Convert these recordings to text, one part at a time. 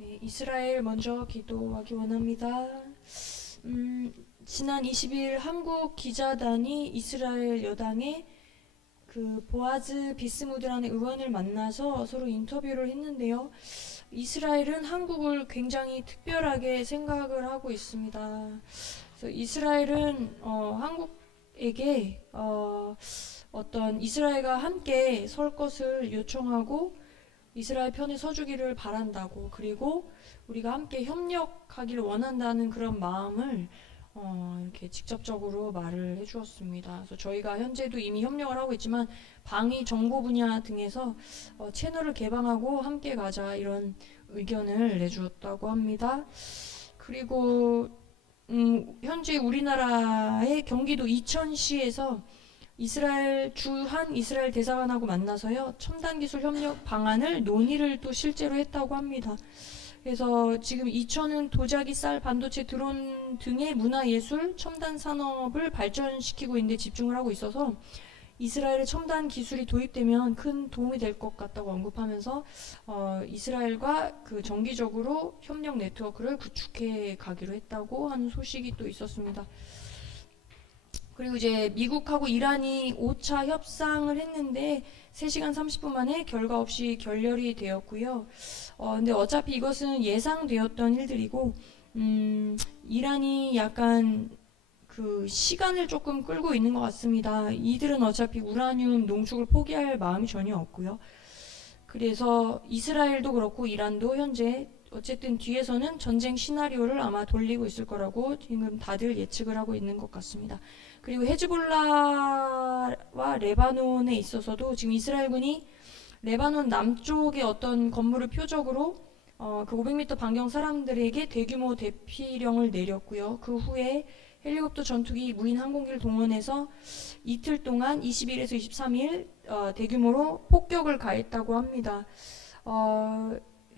네, 이스라엘 먼저 기도하기 원합니다. 지난 20일 한국 기자단이 이스라엘 여당의 그 보아즈 비스무드라는 의원을 만나서 서로 인터뷰를 했는데요. 이스라엘은 한국을 굉장히 특별하게 생각을 하고 있습니다. 그래서 이스라엘은 한국에게 어떤 이스라엘과 함께 설 것을 요청하고 이스라엘 편에 서주기를 바란다고, 그리고 우리가 함께 협력하기를 원한다는 그런 마음을 이렇게 직접적으로 말을 해주었습니다. 그래서 저희가 현재도 이미 협력을 하고 있지만 방위 정보 분야 등에서 채널을 개방하고 함께 가자 이런 의견을 내주었다고 합니다. 그리고 현재 우리나라의 경기도 이천시에서 이스라엘 주한 이스라엘 대사관하고 만나서요, 첨단 기술 협력 방안을 논의를 또 실제로 했다고 합니다. 그래서 지금 이천은 도자기, 쌀, 반도체, 드론 등의 문화예술, 첨단 산업을 발전시키고 있는 데 집중을 하고 있어서 이스라엘의 첨단 기술이 도입되면 큰 도움이 될 것 같다고 언급하면서 이스라엘과 그 정기적으로 협력 네트워크를 구축해 가기로 했다고 하는 소식이 또 있었습니다. 그리고 이제 미국하고 이란이 5차 협상을 했는데 3시간 30분 만에 결과 없이 결렬이 되었고요. 근데 어차피 이것은 예상되었던 일들이고, 이란이 약간 그 시간을 조금 끌고 있는 것 같습니다. 이들은 어차피 우라늄 농축을 포기할 마음이 전혀 없고요. 그래서 이스라엘도 그렇고 이란도 현재 어쨌든 뒤에서는 전쟁 시나리오를 아마 돌리고 있을 거라고 지금 다들 예측을 하고 있는 것 같습니다. 그리고 헤즈볼라와 레바논에 있어서도 지금 이스라엘군이 레바논 남쪽의 어떤 건물을 표적으로 그 500m 반경 사람들에게 대규모 대피령을 내렸고요. 그 후에 헬리콥터 전투기 무인 항공기를 동원해서 이틀 동안 20일에서 23일 대규모로 폭격을 가했다고 합니다.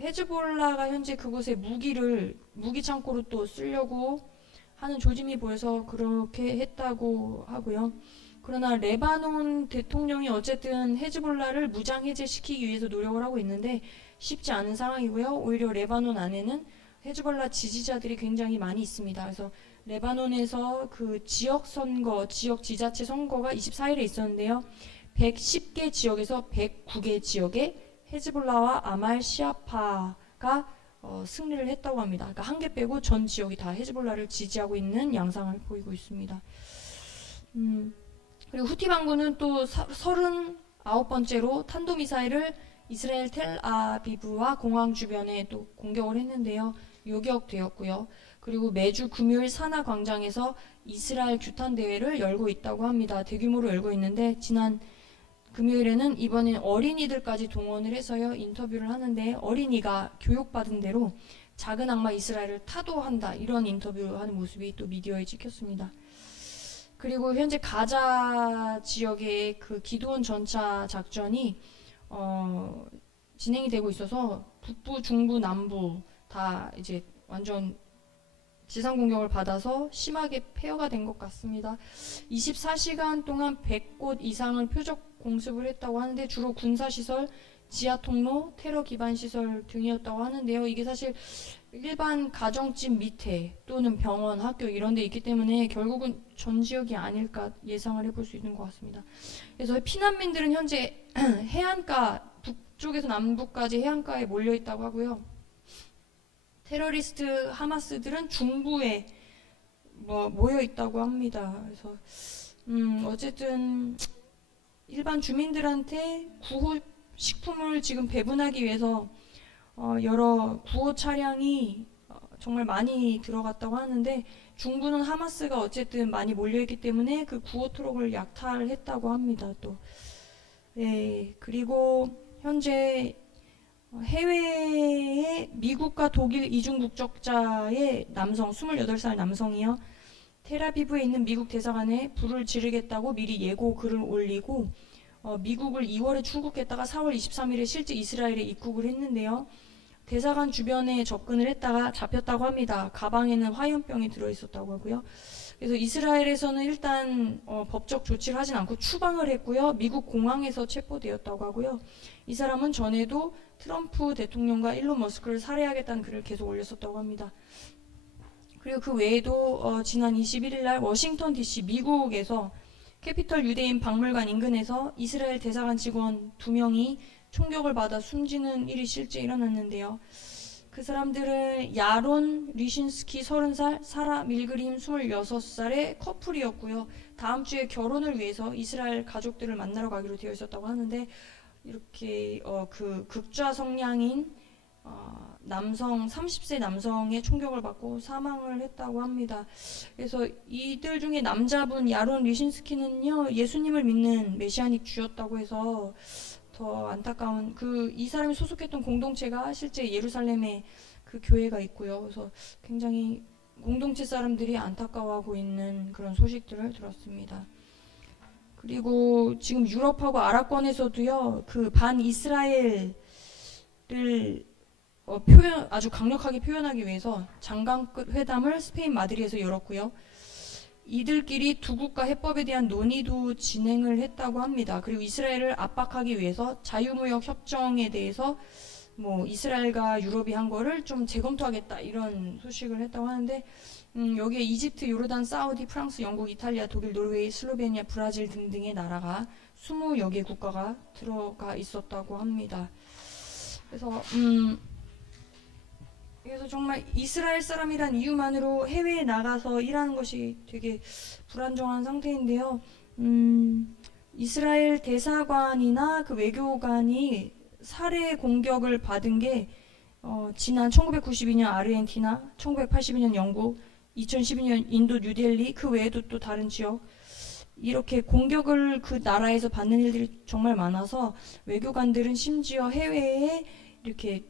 헤즈볼라가 현재 그곳에 무기 창고로 또 쓰려고 하는 조짐이 보여서 그렇게 했다고 하고요. 그러나 레바논 대통령이 어쨌든 헤즈볼라를 무장 해제시키기 위해서 노력을 하고 있는데 쉽지 않은 상황이고요. 오히려 레바논 안에는 헤즈볼라 지지자들이 굉장히 많이 있습니다. 그래서 레바논에서 그 지역 지자체 선거가 24일에 있었는데요. 110개 지역에서 109개 지역에 헤즈볼라와 아말 시아파가 승리를 했다고 합니다. 그러니까 한 개 빼고 전 지역이 다 헤즈볼라를 지지하고 있는 양상을 보이고 있습니다. 그리고 후티 반군은 또 39번째로 탄도미사일을 이스라엘 텔아비브와 공항 주변에 또 공격을 했는데요. 요격되었고요. 그리고 매주 금요일 사나 광장에서 이스라엘 규탄 대회를 열고 있다고 합니다. 대규모로 열고 있는데 지난 금요일에는 이번엔 어린이들까지 동원을 해서요, 인터뷰를 하는데 어린이가 교육받은 대로 작은 악마 이스라엘을 타도한다, 이런 인터뷰하는 모습이 또 미디어에 찍혔습니다. 그리고 현재 가자 지역의 그 기드온 전차 작전이 진행이 되고 있어서 북부, 중부, 남부 다 이제 완전 지상 공격을 받아서 심하게 폐허가 된 것 같습니다. 24시간 동안 100곳 이상을 표적 공습을 했다고 하는데 주로 군사시설, 지하통로, 테러 기반 시설 등이었다고 하는데요. 이게 사실 일반 가정집 밑에 또는 병원, 학교 이런 데 있기 때문에 결국은 전 지역이 아닐까 예상을 해볼 수 있는 것 같습니다. 그래서 피난민들은 현재 해안가, 북쪽에서 남부까지 해안가에 몰려 있다고 하고요. 테러리스트 하마스들은 중부에 모여 있다고 합니다. 그래서 어쨌든 일반 주민들한테 구호 식품을 지금 배분하기 위해서 여러 구호 차량이 정말 많이 들어갔다고 하는데 중부는 하마스가 어쨌든 많이 몰려있기 때문에 그 구호 트럭을 약탈했다고 합니다. 또 네, 그리고 현재 해외에 미국과 독일 이중 국적자의 남성 28살 남성이요, 텔아비브에 있는 미국 대사관에 불을 지르겠다고 미리 예고 글을 올리고 미국을 2월에 출국했다가 4월 23일에 실제 이스라엘에 입국을 했는데요. 대사관 주변에 접근을 했다가 잡혔다고 합니다. 가방에는 화염병이 들어있었다고 하고요. 그래서 이스라엘에서는 일단 법적 조치를 하진 않고 추방을 했고요. 미국 공항에서 체포되었다고 하고요. 이 사람은 전에도 트럼프 대통령과 일론 머스크를 살해하겠다는 글을 계속 올렸었다고 합니다. 그리고 그 외에도 지난 21일 날 워싱턴 DC 미국에서 캐피털 유대인 박물관 인근에서 이스라엘 대사관 직원 2명이 총격을 받아 숨지는 일이 실제 일어났는데요. 그 사람들은 야론 리신스키 30살, 사라 밀그림 26살의 커플이었고요. 다음 주에 결혼을 위해서 이스라엘 가족들을 만나러 가기로 되어 있었다고 하는데, 이렇게 그 극좌 성향인 남성 30세 남성의 총격을 받고 사망을 했다고 합니다. 그래서 이들 중에 남자분 야론 리신스키는요, 예수님을 믿는 메시아닉 주였다고 해서 더 안타까운, 이 사람이 소속했던 공동체가 실제 예루살렘에 그 교회가 있고요. 그래서 굉장히 공동체 사람들이 안타까워하고 있는 그런 소식들을 들었습니다. 그리고 지금 유럽하고 아랍권에서도요, 그 반 이스라엘을 아주 강력하게 표현하기 위해서 장관급 회담을 스페인 마드리드에서 열었고요. 이들끼리 두 국가 해법에 대한 논의도 진행을 했다고 합니다. 그리고 이스라엘을 압박하기 위해서 자유무역 협정에 대해서 이스라엘과 유럽이 한 거를 좀 재검토하겠다, 이런 소식을 했다고 하는데, 여기에 이집트, 요르단, 사우디, 프랑스, 영국, 이탈리아, 독일, 노르웨이, 슬로베니아, 브라질 등등의 나라가 20여 개 국가가 들어가 있었다고 합니다. 그래서 정말 이스라엘 사람이란 이유만으로 해외에 나가서 일하는 것이 되게 불안정한 상태인데요. 이스라엘 대사관이나 그 외교관이 살해 공격을 받은 게 지난 1992년 아르헨티나, 1982년 영국, 2012년 인도 뉴델리, 그 외에도 또 다른 지역, 이렇게 공격을 그 나라에서 받는 일들이 정말 많아서 외교관들은 심지어 해외에 이렇게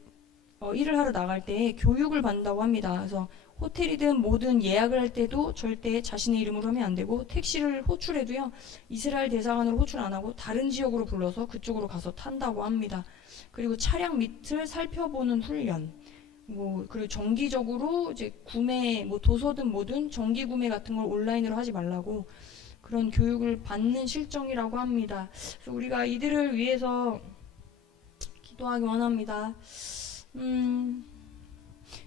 일을 하러 나갈 때 교육을 받는다고 합니다. 그래서 호텔이든 뭐든 예약을 할 때도 절대 자신의 이름으로 하면 안 되고, 택시를 호출해도요, 이스라엘 대사관으로 호출 안 하고 다른 지역으로 불러서 그쪽으로 가서 탄다고 합니다. 그리고 차량 밑을 살펴보는 훈련, 그리고 정기적으로 이제 구매, 도서든 뭐든 정기 구매 같은 걸 온라인으로 하지 말라고 그런 교육을 받는 실정이라고 합니다. 그래서 우리가 이들을 위해서 기도하기 원합니다.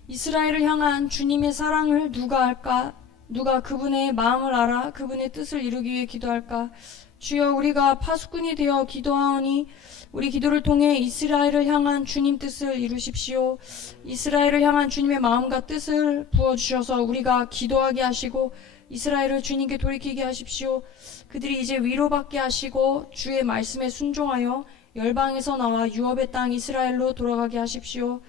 이스라엘을 향한 주님의 사랑을 누가 알까? 누가 그분의 마음을 알아 그분의 뜻을 이루기 위해 기도할까? 주여, 우리가 파수꾼이 되어 기도하오니 우리 기도를 통해 이스라엘을 향한 주님 뜻을 이루십시오. 이스라엘을 향한 주님의 마음과 뜻을 부어주셔서 우리가 기도하게 하시고 이스라엘을 주님께 돌이키게 하십시오. 그들이 이제 위로받게 하시고 주의 말씀에 순종하여 열방에서 나와 유업의 땅 이스라엘로 돌아가게 하십시오.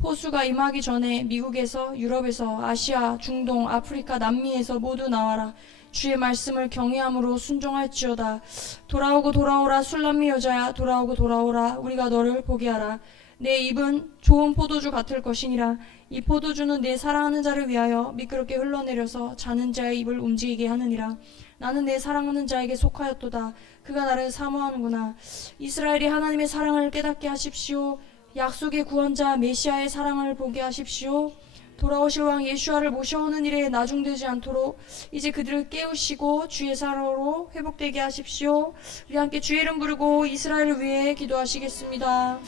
포수가 임하기 전에 미국에서, 유럽에서, 아시아, 중동, 아프리카, 남미에서 모두 나와라. 주의 말씀을 경외함으로 순종할지어다. 돌아오고 돌아오라 술람미 여자야, 돌아오고 돌아오라 우리가 너를 보게 하라. 내 입은 좋은 포도주 같을 것이니라. 이 포도주는 내 사랑하는 자를 위하여 미끄럽게 흘러내려서 자는 자의 입을 움직이게 하느니라. 나는 내 사랑하는 자에게 속하였도다. 그가 나를 사모하는구나. 이스라엘이 하나님의 사랑을 깨닫게 하십시오. 약속의 구원자 메시아의 사랑을 보게 하십시오. 돌아오실 왕 예수아를 모셔오는 일에 나중되지 않도록 이제 그들을 깨우시고 주의 사랑으로 회복되게 하십시오. 우리 함께 주의 이름 부르고 이스라엘을 위해 기도하시겠습니다.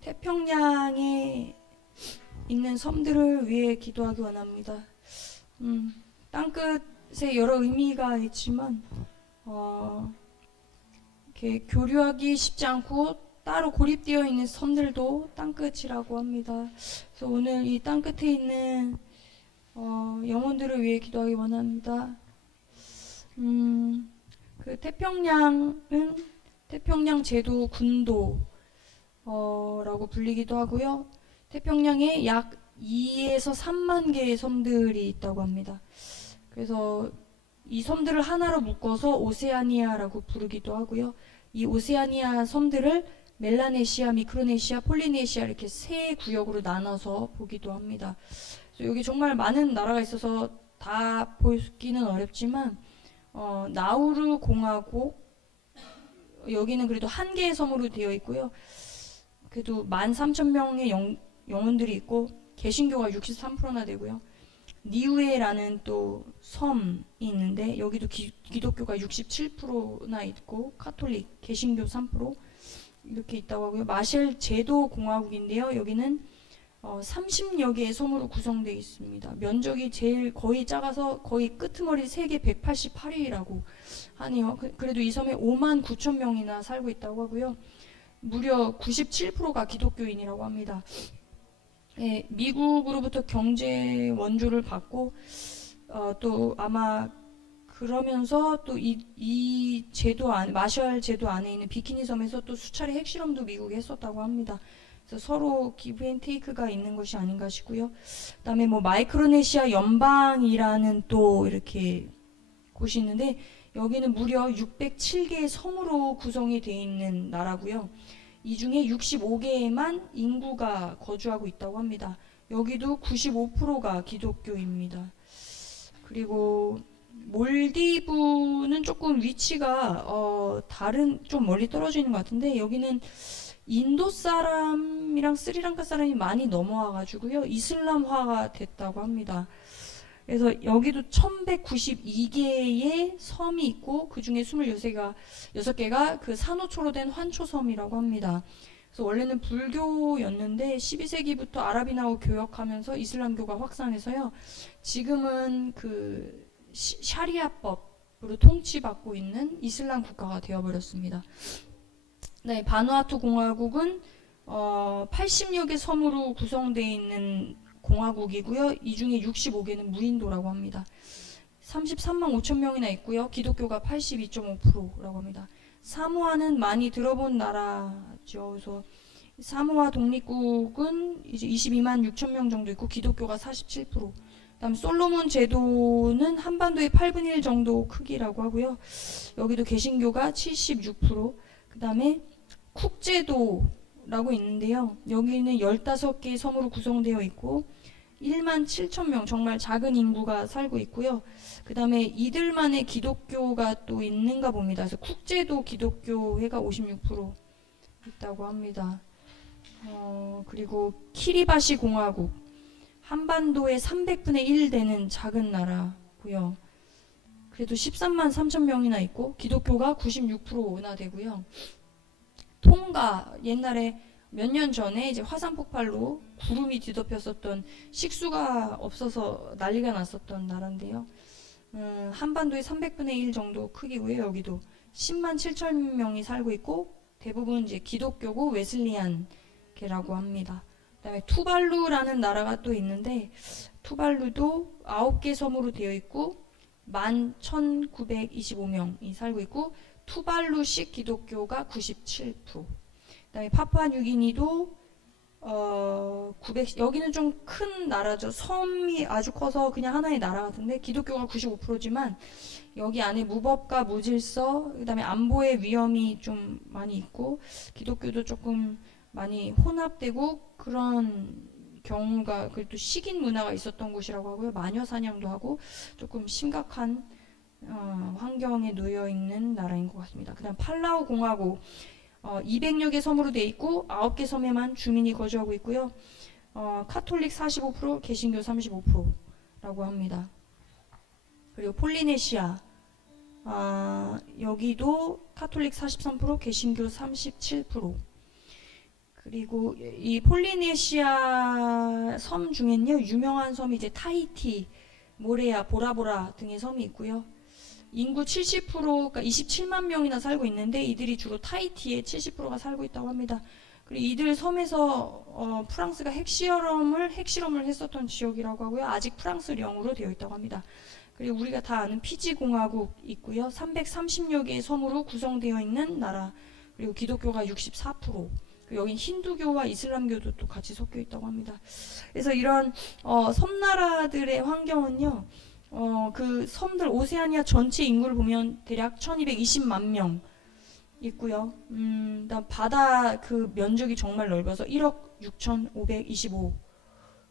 태평양에 있는 섬들을 위해 기도하기 원합니다. 땅끝 뜻에 여러 의미가 있지만 이렇게 교류하기 쉽지 않고 따로 고립되어 있는 섬들도 땅끝이라고 합니다. 그래서 오늘 이 땅끝에 있는 영혼들을 위해 기도하기 원합니다. 그 태평양은 태평양 제도 군도라고 불리기도 하고요. 태평양에 약 2에서 3만 개의 섬들이 있다고 합니다. 그래서 이 섬들을 하나로 묶어서 오세아니아라고 부르기도 하고요. 이 오세아니아 섬들을 멜라네시아, 미크로네시아, 폴리네시아 이렇게 세 구역으로 나눠서 보기도 합니다. 그래서 여기 정말 많은 나라가 있어서 다 보기는 어렵지만 나우루 공화국 여기는 그래도 한 개의 섬으로 되어 있고요. 그래도 13,000명의 영혼들이 있고 개신교가 63%나 되고요. 니우에라는 또 섬이 있는데 여기도 기독교가 67%나 있고 카톨릭, 개신교 3% 이렇게 있다고 하고요. 마셸 제도 공화국인데요. 여기는 30여 개의 섬으로 구성되어 있습니다. 면적이 제일 거의 작아서 거의 끄트머리 세계 188위라고 하네요. 그래도 이 섬에 5만 9천 명이나 살고 있다고 하고요. 무려 97%가 기독교인이라고 합니다. 예, 미국으로부터 경제 원조를 받고 또 아마 그러면서 또 이 제도 마셜 제도 안에 있는 비키니 섬에서 또 수차례 핵실험도 미국이 했었다고 합니다. 그래서 서로 기브 앤 테이크가 있는 것이 아닌가 싶고요. 그다음에 뭐 마이크로네시아 연방이라는 또 이렇게 곳이 있는데 여기는 무려 607개의 섬으로 구성이 되어 있는 나라고요. 이 중에 65개에만 인구가 거주하고 있다고 합니다. 여기도 95%가 기독교입니다. 그리고 몰디브는 조금 위치가 좀 멀리 떨어져 있는 것 같은데 여기는 인도 사람이랑 스리랑카 사람이 많이 넘어와 가지고요. 이슬람화가 됐다고 합니다. 그래서 여기도 1192개의 섬이 있고 그 중에 6개가 그 산호초로 된 환초섬이라고 합니다. 그래서 원래는 불교였는데 12세기부터 아랍인하고 교역하면서 이슬람교가 확산해서요. 지금은 그 샤리아법으로 통치받고 있는 이슬람 국가가 되어버렸습니다. 네, 바누아투 공화국은 80여 개 섬으로 구성되어 있는 공화국이고요. 이 중에 65개는 무인도라고 합니다. 33만 5천 명이나 있고요. 기독교가 82.5%라고 합니다. 사모아는 많이 들어본 나라죠. 그래서 사모아 독립국은 이제 22만 6천 명 정도 있고 기독교가 47%. 그다음 솔로몬 제도는 한반도의 8분의 1 정도 크기라고 하고요. 여기도 개신교가 76%. 그다음에 쿡제도라고 있는데요. 여기는 15개의 섬으로 구성되어 있고 1만 7천 명 정말 작은 인구가 살고 있고요. 그 다음에 이들만의 기독교가 또 있는가 봅니다. 그래서 쿡제도 기독교회가 56% 있다고 합니다. 그리고 키리바시 공화국 한반도의 300분의 1 되는 작은 나라고요. 그래도 13만 3천 명이나 있고 기독교가 96%나 되고요. 통가 옛날에 몇 년 전에 이제 화산 폭발로 구름이 뒤덮였었던 식수가 없어서 난리가 났었던 나라인데요. 한반도의 300분의 1 정도 크기고요. 여기도 10만 7천 명이 살고 있고 대부분 이제 기독교고 웨슬리안계라고 합니다. 그다음에 투발루라는 나라가 또 있는데 투발루도 9개 섬으로 되어 있고 11,925명이 살고 있고 투발루식 기독교가 97%. 그다음에 파푸아뉴기니도 900 여기는 좀 큰 나라죠. 섬이 아주 커서 그냥 하나의 나라 같은데 기독교가 95%지만 여기 안에 무법과 무질서 그다음에 안보의 위험이 좀 많이 있고 기독교도 조금 많이 혼합되고 그런 경우가 그래도 식인 문화가 있었던 곳이라고 하고요. 마녀 사냥도 하고 조금 심각한 환경에 놓여 있는 나라인 것 같습니다. 그다음 팔라우 공화국 200여 개 섬으로 되어 있고 9개 섬에만 주민이 거주하고 있고요. 카톨릭 45%, 개신교 35%라고 합니다. 그리고 폴리네시아 여기도 카톨릭 43%, 개신교 37%. 그리고 이 폴리네시아 섬 중엔요 유명한 섬이 이제 타히티 모레아, 보라보라 등의 섬이 있고요. 인구 70%가 27만 명이나 살고 있는데 이들이 주로 타히티의 70%가 살고 있다고 합니다. 그리고 이들 섬에서 프랑스가 핵실험을 했었던 지역이라고 하고요. 아직 프랑스령으로 되어 있다고 합니다. 그리고 우리가 다 아는 피지 공화국 있고요. 330여 개의 섬으로 구성되어 있는 나라. 그리고 기독교가 64%. 여긴 힌두교와 이슬람교도 또 같이 섞여 있다고 합니다. 그래서 이런 섬나라들의 환경은요. 그 섬들 오세아니아 전체 인구를 보면 대략 1220만 명 있고요. 바다 그 면적이 정말 넓어서 1억 6,525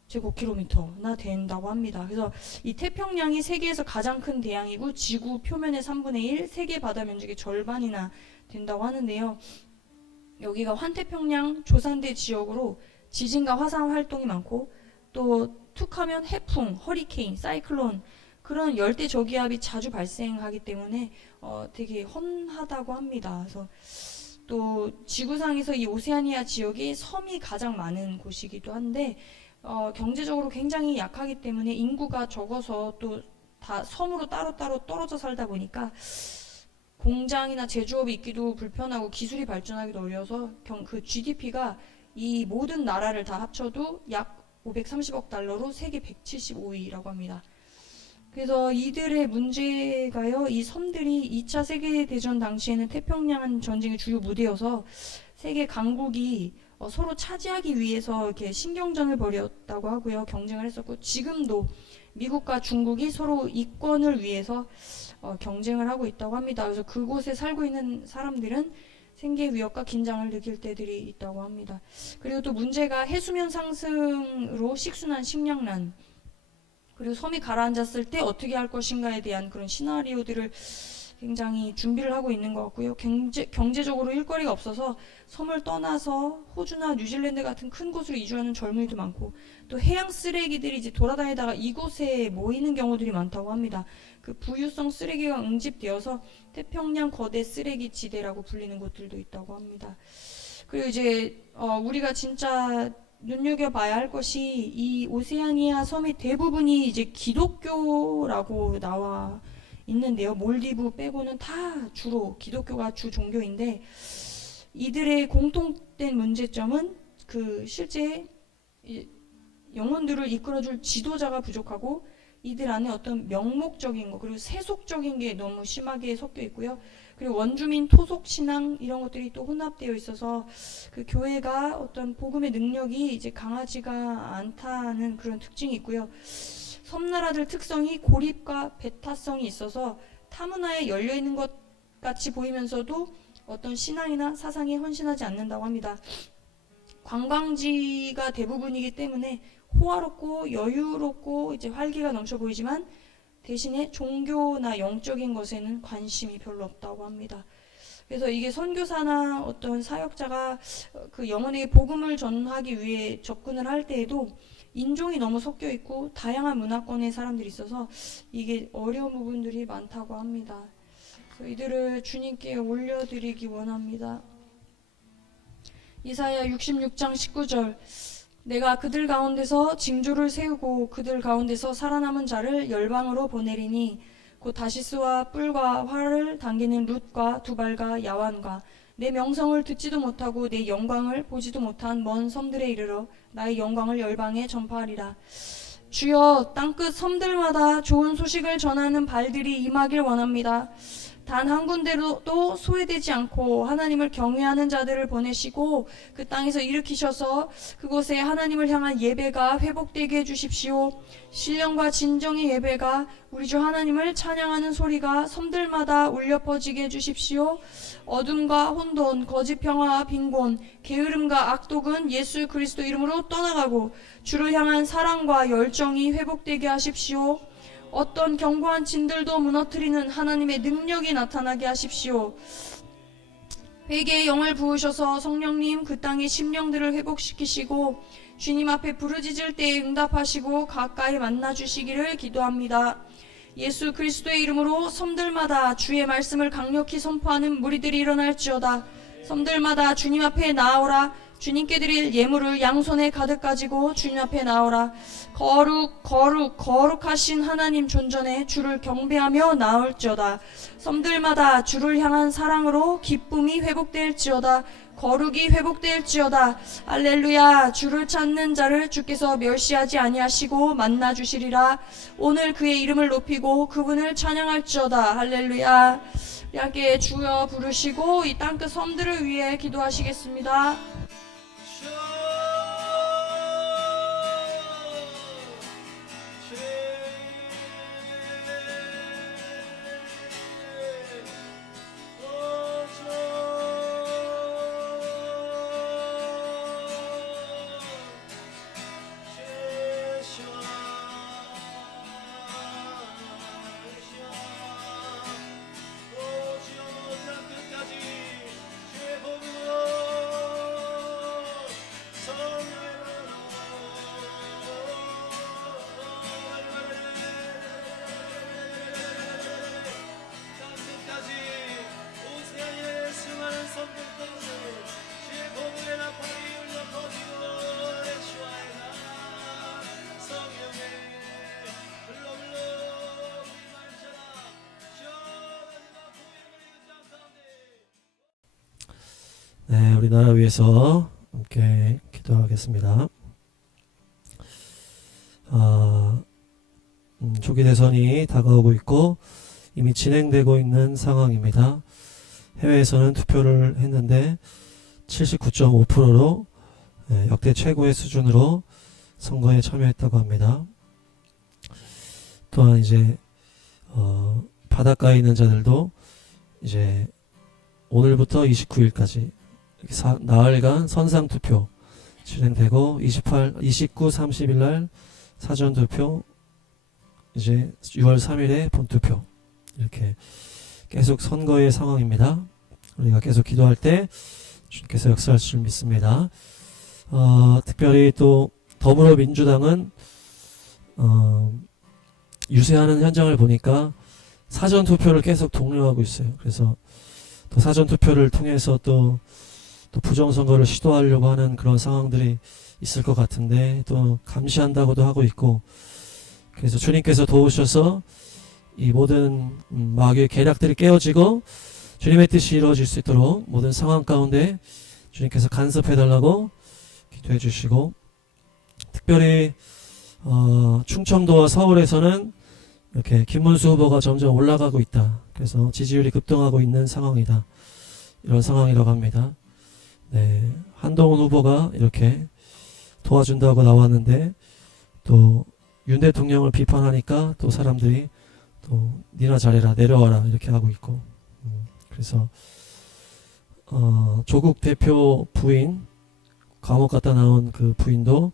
제곱킬로미터나 된다고 합니다. 그래서 이 태평양이 세계에서 가장 큰 대양이고 지구 표면의 3분의 1, 세계 바다 면적의 절반이나 된다고 하는데요. 여기가 환태평양 조산대 지역으로 지진과 화산 활동이 많고 또 툭하면 해풍, 허리케인, 사이클론 그런 열대 저기압이 자주 발생하기 때문에 되게 험하다고 합니다. 그래서 또 지구상에서 이 오세아니아 지역이 섬이 가장 많은 곳이기도 한데 경제적으로 굉장히 약하기 때문에 인구가 적어서 또 다 섬으로 따로따로 떨어져 살다 보니까 공장이나 제조업이 있기도 불편하고 기술이 발전하기도 어려워서 그 GDP가 이 모든 나라를 다 합쳐도 약 530억 달러로 세계 175위라고 합니다. 그래서 이들의 문제가요, 이 섬들이 2차 세계대전 당시에는 태평양 전쟁의 주요 무대여서 세계 강국이 서로 차지하기 위해서 이렇게 신경전을 벌였다고 하고요. 경쟁을 했었고, 지금도 미국과 중국이 서로 이권을 위해서 경쟁을 하고 있다고 합니다. 그래서 그곳에 살고 있는 사람들은 생계 위협과 긴장을 느낄 때들이 있다고 합니다. 그리고 또 문제가 해수면 상승으로 식순환, 식량난, 그리고 섬이 가라앉았을 때 어떻게 할 것인가에 대한 그런 시나리오들을 굉장히 준비를 하고 있는 것 같고요. 경제적으로 일거리가 없어서 섬을 떠나서 호주나 뉴질랜드 같은 큰 곳으로 이주하는 젊은이도 많고, 또 해양 쓰레기들이 이제 돌아다니다가 이곳에 모이는 경우들이 많다고 합니다. 그 부유성 쓰레기가 응집되어서 태평양 거대 쓰레기 지대라고 불리는 곳들도 있다고 합니다. 그리고 이제 우리가 진짜 눈여겨봐야 할 것이 이 오세아니아 섬의 대부분이 이제 기독교라고 나와 있는데요. 몰디브 빼고는 다 주로 기독교가 주 종교인데, 이들의 공통된 문제점은 그 실제 영혼들을 이끌어줄 지도자가 부족하고, 이들 안에 어떤 명목적인 거 그리고 세속적인 게 너무 심하게 섞여 있고요. 그리고 원주민 토속 신앙 이런 것들이 또 혼합되어 있어서 그 교회가 어떤 복음의 능력이 이제 강하지가 않다는 그런 특징이 있고요. 섬나라들 특성이 고립과 배타성이 있어서 타문화에 열려있는 것 같이 보이면서도 어떤 신앙이나 사상에 헌신하지 않는다고 합니다. 관광지가 대부분이기 때문에 호화롭고 여유롭고 이제 활기가 넘쳐 보이지만 대신에 종교나 영적인 것에는 관심이 별로 없다고 합니다. 그래서 이게 선교사나 어떤 사역자가 그 영혼에게 복음을 전하기 위해 접근을 할 때에도 인종이 너무 섞여 있고 다양한 문화권의 사람들이 있어서 이게 어려운 부분들이 많다고 합니다. 그래서 이들을 주님께 올려드리기 원합니다. 이사야 66장 19절, 내가 그들 가운데서 징조를 세우고 그들 가운데서 살아남은 자를 열방으로 보내리니 곧 다시스와 뿔과 활을 당기는 룻과 두발과 야완과 내 명성을 듣지도 못하고 내 영광을 보지도 못한 먼 섬들에 이르러 나의 영광을 열방에 전파하리라. 주여, 땅끝 섬들마다 좋은 소식을 전하는 발들이 임하길 원합니다. 단 한 군데로도 소외되지 않고 하나님을 경외하는 자들을 보내시고 그 땅에서 일으키셔서 그곳에 하나님을 향한 예배가 회복되게 해주십시오. 신령과 진정의 예배가 우리 주 하나님을 찬양하는 소리가 섬들마다 울려 퍼지게 해주십시오. 어둠과 혼돈, 거짓 평화와 빈곤, 게으름과 악독은 예수 그리스도 이름으로 떠나가고 주를 향한 사랑과 열정이 회복되게 하십시오. 어떤 견고한 진들도 무너뜨리는 하나님의 능력이 나타나게 하십시오. 회개의 영을 부으셔서 성령님 그 땅의 심령들을 회복시키시고 주님 앞에 부르짖을 때에 응답하시고 가까이 만나주시기를 기도합니다. 예수 그리스도의 이름으로 섬들마다 주의 말씀을 강력히 선포하는 무리들이 일어날지어다. 섬들마다 주님 앞에 나아오라. 주님께 드릴 예물을 양손에 가득 가지고 주님 앞에 나오라. 거룩하신 하나님 존전에 주를 경배하며 나올지어다. 섬들마다 주를 향한 사랑으로 기쁨이 회복될지어다. 거룩이 회복될지어다. 할렐루야. 주를 찾는 자를 주께서 멸시하지 아니하시고 만나 주시리라. 오늘 그의 이름을 높이고 그분을 찬양할지어다. 할렐루야. 우리 함께 주여 부르시고 이 땅끝 섬들을 위해 기도하시겠습니다. 네, 우리나라 위해서 함께 기도하겠습니다. 조기 대선이 다가오고 있고 이미 진행되고 있는 상황입니다. 해외에서는 투표를 했는데 79.5%로 역대 최고의 수준으로 선거에 참여했다고 합니다. 또한 이제 바닷가에 있는 자들도 이제 오늘부터 29일까지 나흘간 선상투표 진행되고 29, 30일 날 사전투표, 이제 6월 3일에 본투표, 이렇게 계속 선거의 상황입니다. 우리가 계속 기도할 때 주님께서 역사할 줄 믿습니다. 특별히 또 더불어민주당은 유세하는 현장을 보니까 사전투표를 계속 독려하고 있어요. 그래서 또 사전투표를 통해서 또 부정선거를 시도하려고 하는 그런 상황들이 있을 것 같은데 또 감시한다고도 하고 있고, 그래서 주님께서 도우셔서 이 모든 마귀의 계략들이 깨어지고 주님의 뜻이 이루어질 수 있도록 모든 상황 가운데 주님께서 간섭해달라고 기도해 주시고, 특별히 충청도와 서울에서는 이렇게 김문수 후보가 점점 올라가고 있다. 그래서 지지율이 급등하고 있는 상황이다. 이런 상황이라고 합니다. 네, 한동훈 후보가 이렇게 도와준다고 나왔는데 또 윤 대통령을 비판하니까 또 사람들이 또 니나 잘해라, 내려와라 이렇게 하고 있고, 그래서 조국 대표 부인, 감옥 갔다 나온 그 부인도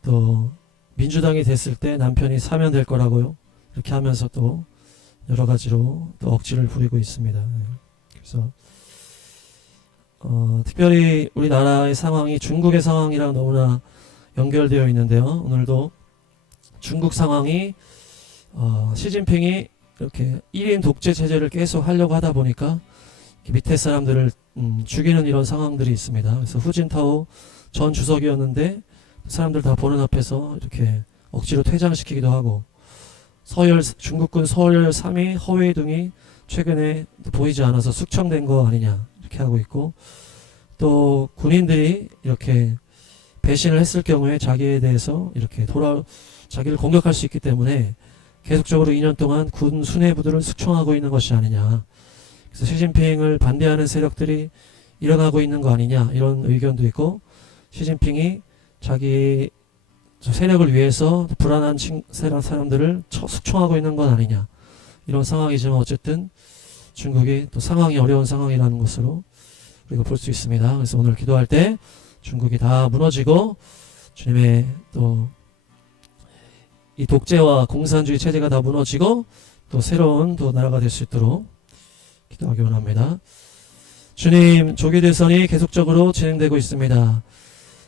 또 민주당이 됐을 때 남편이 사면 될 거라고요 이렇게 하면서 또 여러 가지로 또 억지를 부리고 있습니다. 그래서 특별히 우리나라의 상황이 중국의 상황이랑 너무나 연결되어 있는데요. 오늘도 중국 상황이 시진핑이 이렇게 1인 독재 체제를 계속 하려고 하다 보니까 밑에 사람들을 죽이는 이런 상황들이 있습니다. 그래서 후진타오 전 주석이었는데 사람들 다 보는 앞에서 이렇게 억지로 퇴장시키기도 하고, 중국군 서열 3위 허웨이둥이 최근에 보이지 않아서 숙청된 거 아니냐 이렇게 하고 있고, 또 군인들이 이렇게 배신을 했을 경우에 자기에 대해서 이렇게 자기를 공격할 수 있기 때문에 계속적으로 2년 동안 군 수뇌부들을 숙청하고 있는 것이 아니냐, 그래서 시진핑을 반대하는 세력들이 일어나고 있는 거 아니냐 이런 의견도 있고, 시진핑이 자기 세력을 위해서 불안한 사람들을 숙청하고 있는 건 아니냐 이런 상황이지만, 어쨌든 중국이 또 상황이 어려운 상황이라는 것으로 우리가 볼 수 있습니다. 그래서 오늘 기도할 때 중국이 다 무너지고 주님의 또 이 독재와 공산주의 체제가 다 무너지고 또 새로운 또 나라가 될 수 있도록 기도하기 원합니다. 주님, 조기 대선이 계속적으로 진행되고 있습니다.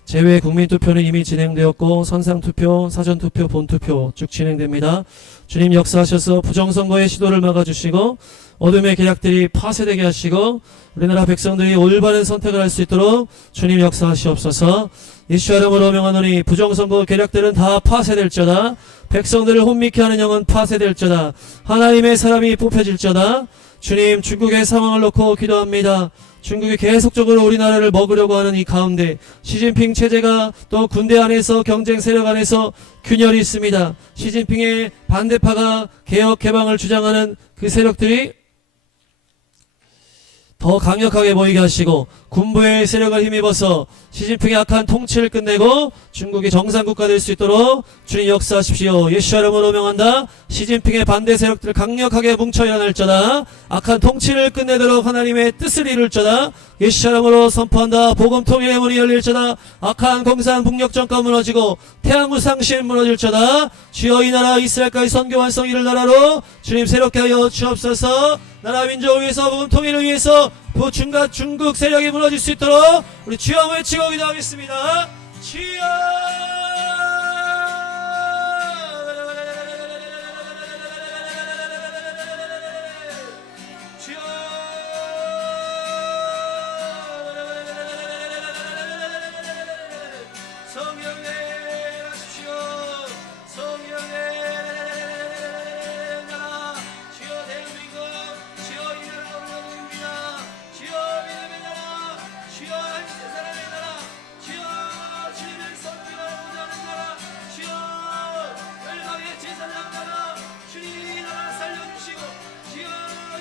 제외 국민투표는 이미 진행되었고 선상투표, 사전투표, 본투표 쭉 진행됩니다. 주님 역사하셔서 부정선거의 시도를 막아주시고 어둠의 계략들이 파쇄되게 하시고 우리나라 백성들이 올바른 선택을 할 수 있도록 주님 역사하시옵소서. 예수 이름으로 명하노니 부정선거 계략들은 다 파쇄될지어다. 백성들을 혼미케 하는 영은 파쇄될지어다. 하나님의 사람이 뽑혀질지어다. 주님, 중국의 상황을 놓고 기도합니다. 중국이 계속적으로 우리나라를 먹으려고 하는 이 가운데 시진핑 체제가 또 군대 안에서 경쟁 세력 안에서 균열이 있습니다. 시진핑의 반대파가 개혁 개방을 주장하는 그 세력들이 더 강력하게 보이게 하시고 군부의 세력을 힘입어서 시진핑의 악한 통치를 끝내고 중국이 정상국가 될 수 있도록 주님 역사하십시오. 예수 이름으로 명한다. 시진핑의 반대 세력들 강력하게 뭉쳐 일어날지어다. 악한 통치를 끝내도록 하나님의 뜻을 이룰지어다. 예수 이름으로 선포한다. 복음 통일의 문이 열릴지어다. 악한 공산 북녘 정권 무너지고 태양구 상신 무너질지어다. 주여 이 나라 이스라엘까지 선교 완성 이를 나라로 주님 새롭게 하여 주옵소서. 나라 민족을 위해서 복음 통일을 위해서 중국 세력이 무너질 수 있도록 우리 주여 외치고 기도하겠습니다. 주여 주여 성령 내려가십시오. 성령 내려라. 주여 대한민국 주여 이름을 올려드립니다. 주여 믿음의 나라 주여 하나님의 사랑의 나라 주여 주님을 섬기고자 하는 나라 주여 열방의 제사장 나라 주님 이 나라 살려주시고 주여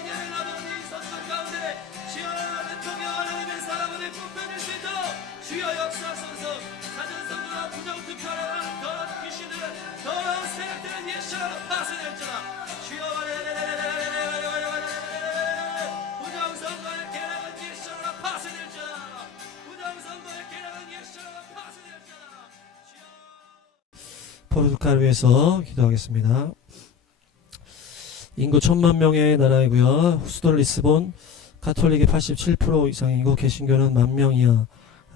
예를 나눈 이 선거 가운데 주여 대통령 하나님의 사람을 뽑혀낼 수 있도록 주여 역사하소서. 사전선거와 부정투표를 하는 더러운 귀신들은 더러운 세력들은 예수로 파쇄될지어다. 주여 부정선거의 계략은 예수로 파쇄될지어다. 부정선거의 계략은 예수로 파쇄될지어다. 주여 포르투갈을 위해서 기도하겠습니다. 인구 1000만 명의 나라이고요. 수도 리스본, 가톨릭이 87% 이상이고 개신교는 10,000명 이하라고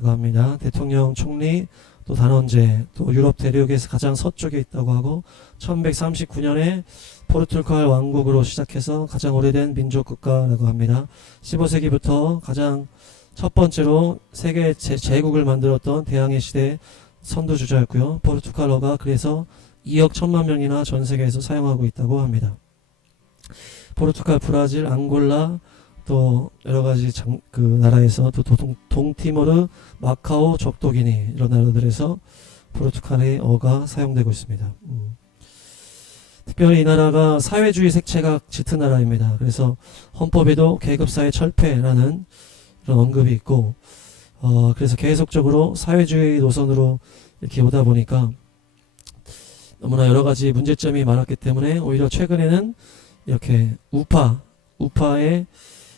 합니다. 대통령, 총리, 또 단원제, 또 유럽 대륙에서 가장 서쪽에 있다고 하고 1139년에 포르투갈 왕국으로 시작해서 가장 오래된 민족 국가라고 합니다. 15세기부터 가장 첫 번째로 세계 제국을 만들었던 대항해 시대 선두주자였고요. 포르투갈어가 그래서 2억 1000만 명이나 전 세계에서 사용하고 있다고 합니다. 포르투갈, 브라질, 앙골라, 또 여러가지 그 나라에서 또 동티모르, 마카오, 적도기니 이런 나라들에서 포르투갈의 어가 사용되고 있습니다. 특별히 이 나라가 사회주의 색채가 짙은 나라입니다. 그래서 헌법에도 계급사회 철폐라는 이런 언급이 있고 그래서 계속적으로 사회주의 노선으로 이렇게 오다 보니까 너무나 여러가지 문제점이 많았기 때문에 오히려 최근에는 이렇게 우파의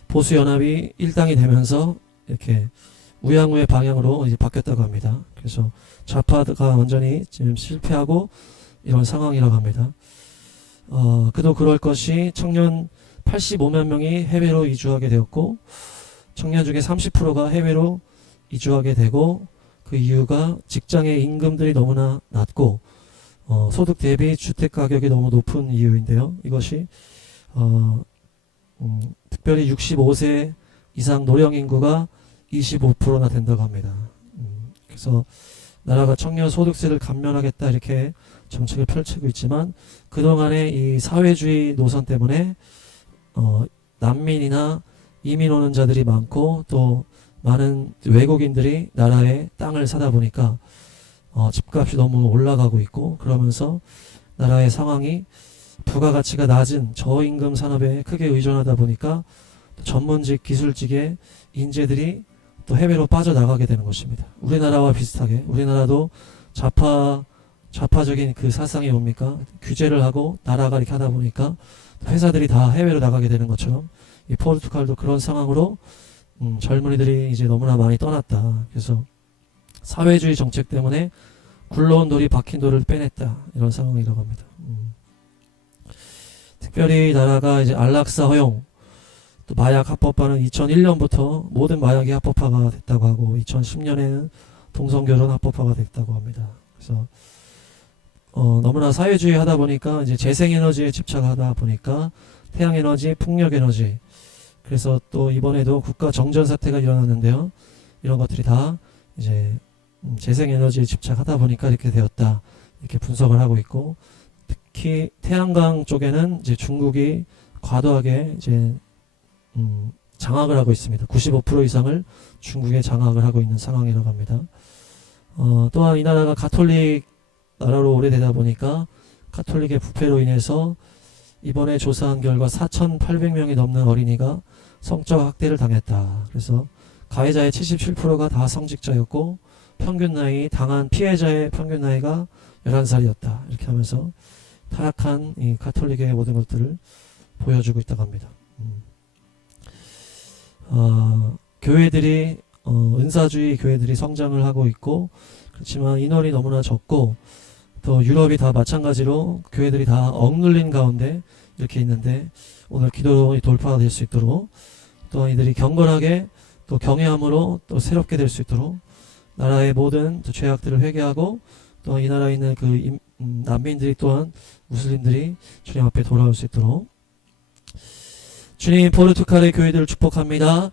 보수연합이 일당이 되면서 이렇게 우양우의 방향으로 이제 바뀌었다고 합니다. 그래서 좌파가 완전히 지금 실패하고 이런 상황이라고 합니다. 그도 그럴 것이 청년 85만 명이 해외로 이주하게 되었고 청년 중에 30%가 해외로 이주하게 되고 그 이유가 직장의 임금들이 너무나 낮고 소득 대비 주택 가격이 너무 높은 이유인데요. 이것이 특별히 65세 이상 노령 인구가 25%나 된다고 합니다. 그래서 나라가 청년 소득세를 감면하겠다 이렇게 정책을 펼치고 있지만 그동안의 이 사회주의 노선 때문에 난민이나 이민 오는 자들이 많고 또 많은 외국인들이 나라의 땅을 사다 보니까 집값이 너무 올라가고 있고 그러면서 나라의 상황이 부가가치가 낮은 저임금 산업에 크게 의존하다 보니까 전문직 기술직의 인재들이 또 해외로 빠져나가게 되는 것입니다. 우리나라와 비슷하게 우리나라도 좌파적인 그 사상이 뭡니까? 규제를 하고 나라가 이렇게 하다 보니까 회사들이 다 해외로 나가게 되는 것처럼 이 포르투갈도 그런 상황으로 젊은이들이 이제 너무나 많이 떠났다. 그래서 사회주의 정책 때문에 굴러온 돌이 박힌 돌을 빼냈다. 이런 상황이라고 합니다. 특별히 나라가 이제 안락사 허용, 또 마약 합법화는 2001년부터 모든 마약이 합법화가 됐다고 하고 2010년에는 동성결혼 합법화가 됐다고 합니다. 그래서 너무나 사회주의 하다 보니까 이제 재생에너지에 집착하다 보니까 태양에너지, 풍력에너지, 그래서 또 이번에도 국가 정전 사태가 일어났는데요. 이런 것들이 다 이제 재생에너지에 집착하다 보니까 이렇게 되었다, 이렇게 분석을 하고 있고, 특히 태양광 쪽에는 이제 중국이 과도하게 이제 장악을 하고 있습니다. 95% 이상을 중국에 장악을 하고 있는 상황이라고 합니다. 또한 이 나라가 가톨릭 나라로 오래되다 보니까 가톨릭의 부패로 인해서 이번에 조사한 결과 4,800명이 넘는 어린이가 성적 학대를 당했다. 그래서 가해자의 77%가 다 성직자였고 평균 나이, 당한 피해자의 평균 나이가 11살이었다. 이렇게 하면서 타락한 이 가톨릭의 모든 것들을 보여주고 있다고 합니다. 교회들이 은사주의 교회들이 성장을 하고 있고, 그렇지만 인원이 너무나 적고, 또 유럽이 다 마찬가지로 교회들이 다 억눌린 가운데 이렇게 있는데, 오늘 기도의 돌파가 될 수 있도록, 또한 이들이 경건하게 또 경외함으로 또 새롭게 될 수 있도록 나라의 모든 또 죄악들을 회개하고, 또한 이 나라에 있는 그 난민들이 또한 무슬림들이 주님 앞에 돌아올 수 있도록 주님, 포르투갈의 교회들을 축복합니다.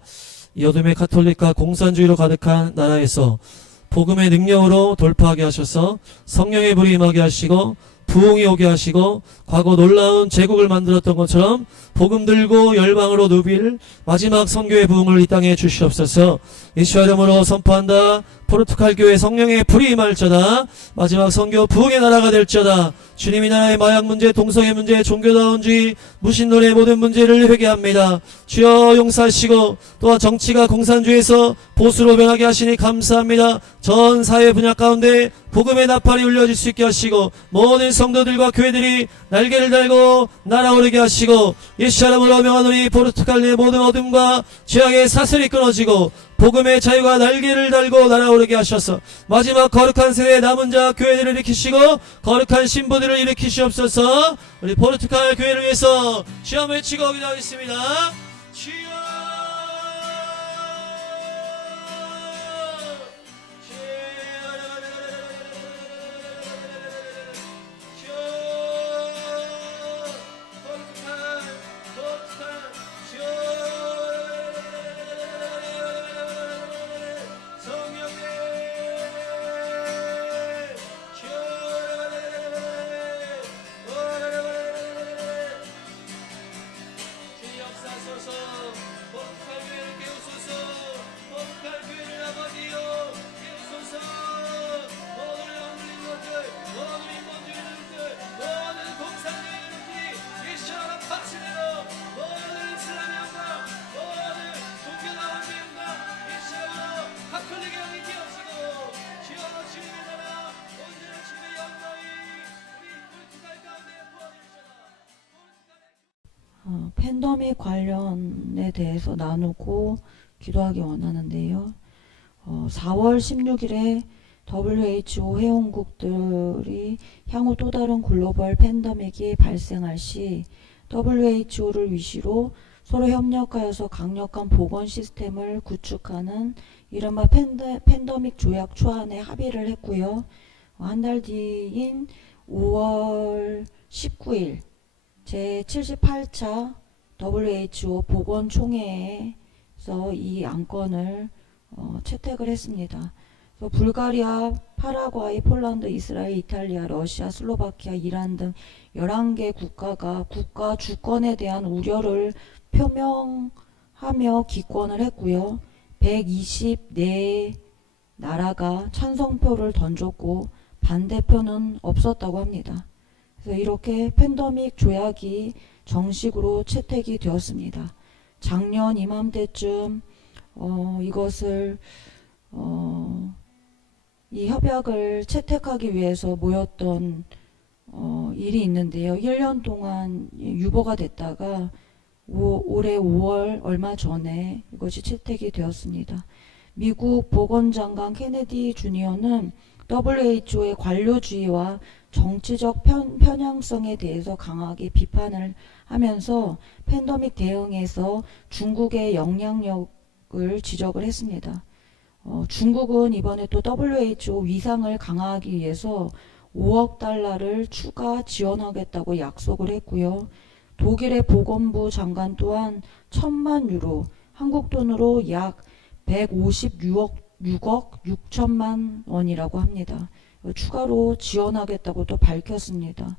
이 어둠의 가톨릭과 공산주의로 가득한 나라에서 복음의 능력으로 돌파하게 하셔서 성령의 불이 임하게 하시고 부흥이 오게 하시고, 과거 놀라운 제국을 만들었던 것처럼 복음 들고 열방으로 누빌 마지막 선교의 부흥을 이 땅에 주시옵소서. 예수와 이름으로 선포한다. 포르투갈 교회 성령의 불이 임할지어다. 마지막 선교 부흥의 나라가 될지어다. 주님이 나라의 마약 문제, 동성애 문제, 종교다운주의, 무신론의 모든 문제를 회개합니다. 주여 용서하시고, 또한 정치가 공산주의에서 보수로 변하게 하시니 감사합니다. 전 사회 분야 가운데 복음의 나팔이 울려질 수 있게 하시고, 모든 성도들과 교회들이 날개를 달고 날아오르게 하시고, 예수 이름으로 명하노니 포르투갈 내 모든 어둠과 죄악의 사슬이 끊어지고 복음의 자유가 날개를 달고 날아오르게 하셔서 마지막 거룩한 세대의 남은 자 교회들을 일으키시고 거룩한 신부들을 일으키시옵소서. 우리 포르투갈 교회를 위해서 주여 외치고 기도하겠습니다. 주여, 팬데믹 관련에 대해서 나누고 기도하기 원하는데요. 4월 16일에 WHO 회원국들이 향후 또 다른 글로벌 팬데믹이 발생할 시 WHO를 위시로 서로 협력하여서 강력한 보건 시스템을 구축하는 이른바 팬데믹 조약 초안에 합의를 했고요. 한 달 뒤인 5월 19일 제78차 WHO 보건총회에서 이 안건을 채택을 했습니다. 그래서 불가리아, 파라과이, 폴란드, 이스라엘, 이탈리아, 러시아, 슬로바키아, 이란 등 11개 국가가 국가 주권에 대한 우려를 표명하며 기권을 했고요. 124 나라가 찬성표를 던졌고 반대표는 없었다고 합니다. 그래서 이렇게 팬데믹 조약이 정식으로 채택이 되었습니다. 작년 이맘때쯤 이것을 이 협약을 채택하기 위해서 모였던 일이 있는데요. 1년 동안 유보가 됐다가 올해 5월 얼마 전에 이것이 채택이 되었습니다. 미국 보건장관 케네디 주니어는 WHO의 관료주의와 정치적 편향성에 대해서 강하게 비판을 하면서 팬데믹 대응에서 중국의 영향력을 지적을 했습니다. 중국은 이번에 또 WHO 위상을 강화하기 위해서 5억 달러를 추가 지원하겠다고 약속을 했고요. 독일의 보건부 장관 또한 1,000만 유로, 한국 돈으로 약 156억 6천만 원이라고 합니다. 추가로 지원하겠다고 또 밝혔습니다.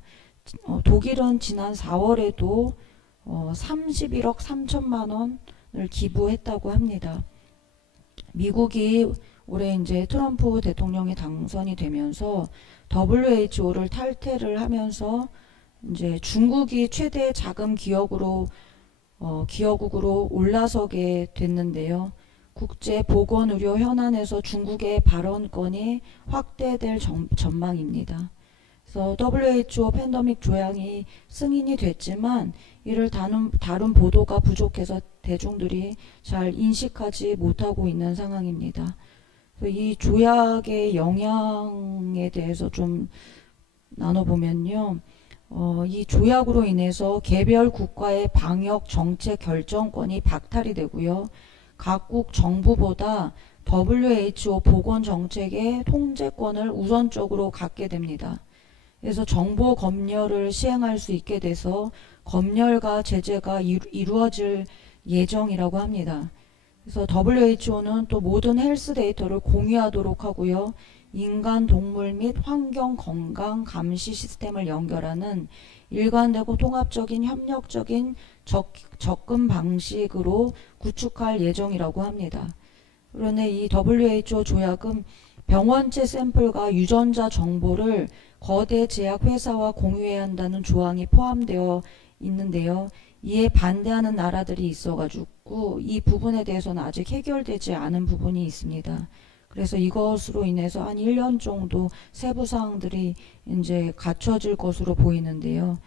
독일은 지난 4월에도 31억 3천만 원을 기부했다고 합니다. 미국이 올해 이제 트럼프 대통령이 당선이 되면서 WHO를 탈퇴를 하면서 이제 중국이 최대 자금 기업으로 기여국으로 올라서게 됐는데요. 국제 보건 의료 현안에서 중국의 발언권이 확대될 전망입니다. 그래서 WHO 팬데믹 조약이 승인이 됐지만 이를 다룬 보도가 부족해서 대중들이 잘 인식하지 못하고 있는 상황입니다. 그래서 이 조약의 영향에 대해서 좀 나눠보면요. 이 조약으로 인해서 개별 국가의 방역 정책 결정권이 박탈이 되고요. 각국 정부보다 WHO 보건 정책의 통제권을 우선적으로 갖게 됩니다. 그래서 정보 검열을 시행할 수 있게 돼서 검열과 제재가 이루어질 예정이라고 합니다. 그래서 WHO는 또 모든 헬스 데이터를 공유하도록 하고요. 인간, 동물 및 환경 건강 감시 시스템을 연결하는 일관되고 통합적인 협력적인 접근 방식으로 구축할 예정이라고 합니다. 그런데 이 WHO 조약은 병원체 샘플과 유전자 정보를 거대 제약 회사와 공유해야 한다는 조항이 포함되어 있는데요. 이에 반대하는 나라들이 있어가지고 이 부분에 대해서는 아직 해결되지 않은 부분이 있습니다. 그래서 이것으로 인해서 한 1년 정도 세부 사항들이 이제 갖춰질 것으로 보이는데요.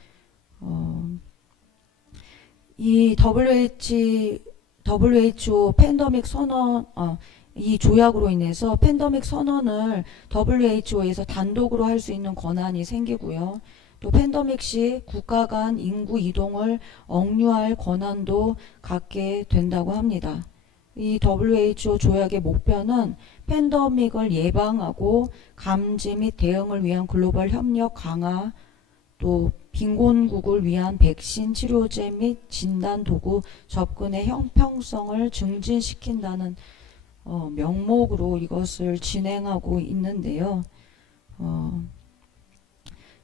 이 WHO 팬데믹 선언, 이 조약으로 인해서 팬데믹 선언을 WHO에서 단독으로 할 수 있는 권한이 생기고요. 또 팬데믹 시 국가 간 인구 이동을 억류할 권한도 갖게 된다고 합니다. 이 WHO 조약의 목표는 팬데믹을 예방하고 감지 및 대응을 위한 글로벌 협력 강화, 또 빈곤국을 위한 백신, 치료제 및 진단 도구 접근의 형평성을 증진시킨다는 명목으로 이것을 진행하고 있는데요.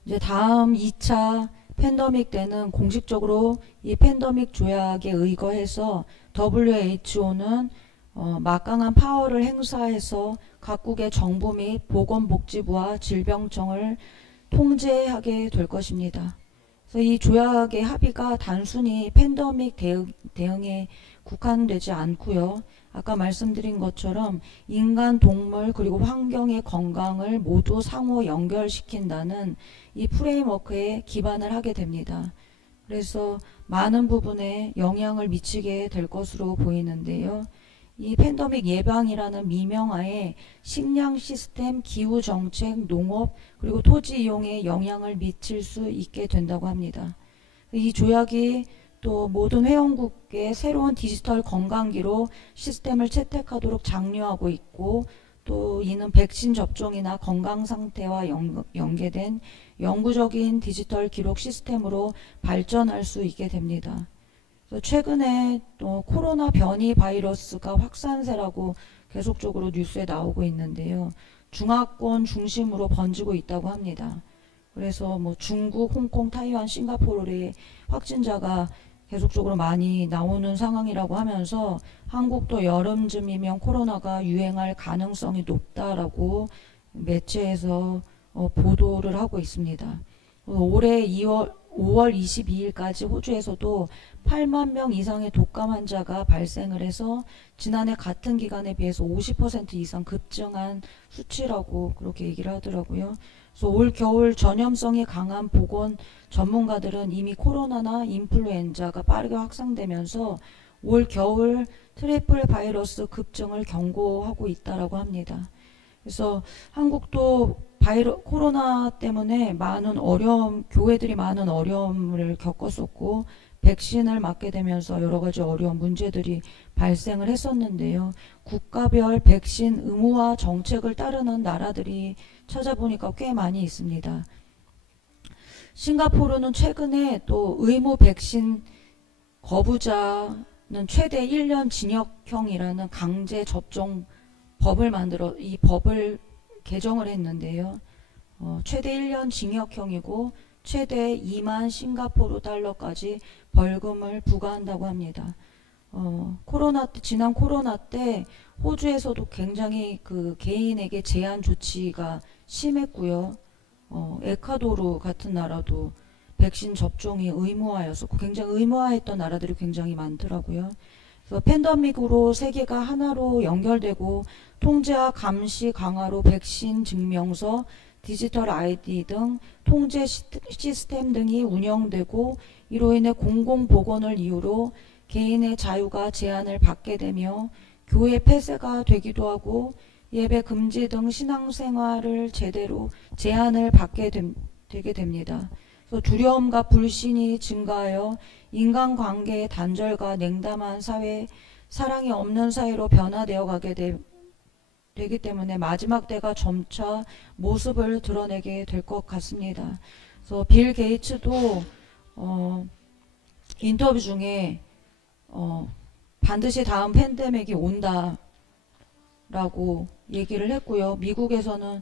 이제 다음 2차 팬데믹 때는 공식적으로 이 팬데믹 조약에 의거해서 WHO는 막강한 파워를 행사해서 각국의 정부 및 보건복지부와 질병청을 통제하게 될 것입니다. 그래서 이 조약의 합의가 단순히 팬데믹 대응에 국한되지 않고요. 아까 말씀드린 것처럼 인간, 동물 그리고 환경의 건강을 모두 상호 연결시킨다는 이 프레임워크에 기반을 하게 됩니다. 그래서 많은 부분에 영향을 미치게 될 것으로 보이는데요. 이 팬데믹 예방이라는 미명하에 식량 시스템, 기후 정책, 농업 그리고 토지 이용에 영향을 미칠 수 있게 된다고 합니다. 이 조약이 또 모든 회원국의 새로운 디지털 건강기로 시스템을 채택하도록 장려하고 있고, 또 이는 백신 접종이나 건강 상태와 연계된 영구적인 디지털 기록 시스템으로 발전할 수 있게 됩니다. 최근에 또 코로나 변이 바이러스가 확산세라고 계속적으로 뉴스에 나오고 있는데요. 중화권 중심으로 번지고 있다고 합니다. 그래서 뭐 중국, 홍콩, 타이완, 싱가포르의 확진자가 계속적으로 많이 나오는 상황이라고 하면서 한국도 여름쯤이면 코로나가 유행할 가능성이 높다라고 매체에서 보도를 하고 있습니다. 올해 5월 22일까지 호주에서도 8만 명 이상의 독감 환자가 발생을 해서 지난해 같은 기간에 비해서 50% 이상 급증한 수치라고 그렇게 얘기를 하더라고요. 그래서 올 겨울 전염성이 강한 보건 전문가들은 이미 코로나나 인플루엔자가 빠르게 확산되면서 올 겨울 트리플 바이러스 급증을 경고하고 있다라고 합니다. 그래서 한국도 코로나 때문에 많은 교회들이 많은 어려움을 겪었었고 백신을 맞게 되면서 여러 가지 어려운 문제들이 발생을 했었는데요. 국가별 백신 의무화 정책을 따르는 나라들이 찾아보니까 꽤 많이 있습니다. 싱가포르는 최근에 또 의무 백신 거부자는 최대 1년 징역형이라는 강제 접종 법을 만들어 이 법을 개정을 했는데요. 최대 1년 징역형이고 최대 2만 싱가포르 달러까지 벌금을 부과한다고 합니다. 지난 코로나 때 호주에서도 굉장히 그 개인에게 제한 조치가 심했고요. 에콰도르 같은 나라도 백신 접종이 의무화였었고 굉장히 의무화했던 나라들이 굉장히 많더라고요. 그래서 팬데믹으로 세계가 하나로 연결되고 통제와 감시 강화로 백신 증명서, 디지털 아이디 등 통제 시스템 등이 운영되고 이로 인해 공공보건을 이유로 개인의 자유가 제한을 받게 되며 교회 폐쇄가 되기도 하고 예배 금지 등 신앙생활을 제대로 제한을 받게 되게 됩니다. 그래서 두려움과 불신이 증가하여 인간관계의 단절과 냉담한 사회, 사랑이 없는 사회로 변화되어 가게 되기 때문에 마지막 때가 점차 모습을 드러내게 될 것 같습니다. 그래서 빌 게이츠도 인터뷰 중에 반드시 다음 팬데믹이 온다라고 얘기를 했고요. 미국에서는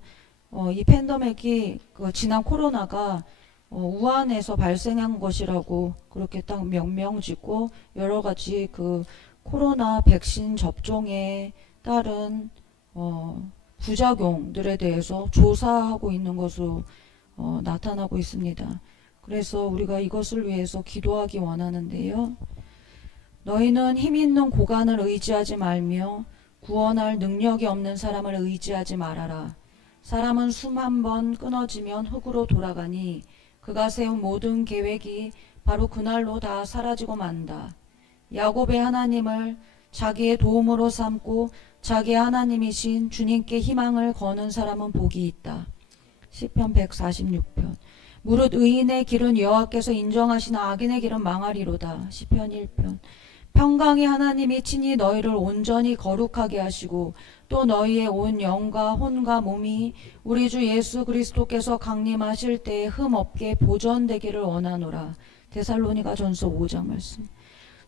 이 팬데믹이 지난 코로나가 우한에서 발생한 것이라고 그렇게 딱 명명짓고 여러 가지 그 코로나 백신 접종에 따른 부작용들에 대해서 조사하고 있는 것으로 나타나고 있습니다. 그래서 우리가 이것을 위해서 기도하기 원하는데요. 너희는 힘 있는 고관을 의지하지 말며 구원할 능력이 없는 사람을 의지하지 말아라. 사람은 숨 한 번 끊어지면 흙으로 돌아가니 그가 세운 모든 계획이 바로 그날로 다 사라지고 만다. 야곱의 하나님을 자기의 도움으로 삼고 자기의 하나님이신 주님께 희망을 거는 사람은 복이 있다. 시편 146편. 무릇 의인의 길은 여호와께서 인정하시나 악인의 길은 망하리로다. 시편 1편. 평강의 하나님이 친히 너희를 온전히 거룩하게 하시고 또 너희의 온 영과 혼과 몸이 우리 주 예수 그리스도께서 강림하실 때에 흠 없게 보존되기를 원하노라. 데살로니가전서 5장 말씀.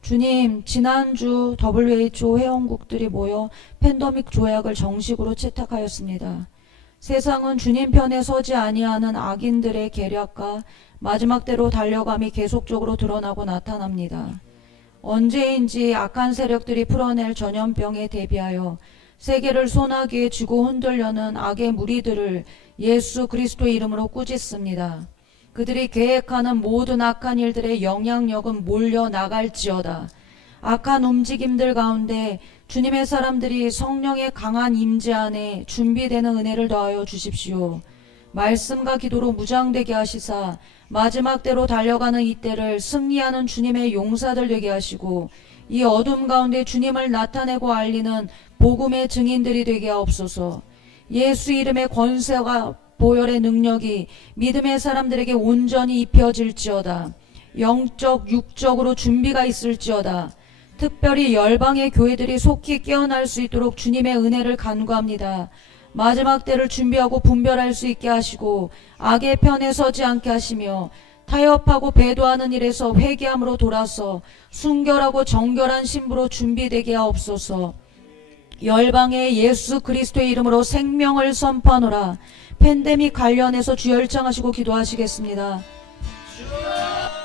주님, 지난주 WHO 회원국들이 모여 팬데믹 조약을 정식으로 채택하였습니다. 세상은 주님 편에 서지 아니하는 악인들의 계략과 마지막 때로 달려감이 계속적으로 드러나고 나타납니다. 언제인지 악한 세력들이 풀어낼 전염병에 대비하여 세계를 소나기에 쥐고 흔들려는 악의 무리들을 예수 그리스도의 이름으로 꾸짖습니다. 그들이 계획하는 모든 악한 일들의 영향력은 몰려 나갈지어다. 악한 움직임들 가운데 주님의 사람들이 성령의 강한 임재 안에 준비되는 은혜를 더하여 주십시오. 말씀과 기도로 무장되게 하시사 마지막 때로 달려가는 이때를 승리하는 주님의 용사들 되게 하시고 이 어둠 가운데 주님을 나타내고 알리는 복음의 증인들이 되게 하옵소서. 예수 이름의 권세와 보혈의 능력이 믿음의 사람들에게 온전히 입혀질지어다. 영적 육적으로 준비가 있을지어다. 특별히 열방의 교회들이 속히 깨어날 수 있도록 주님의 은혜를 간구합니다. 마지막 때를 준비하고 분별할 수 있게 하시고 악의 편에 서지 않게 하시며 타협하고 배도하는 일에서 회개함으로 돌아서 순결하고 정결한 신부로 준비되게 하옵소서. 열방의 예수 그리스도의 이름으로 생명을 선포하노라. 팬데믹 관련해서 주 열창하시고 기도하시겠습니다. 주여!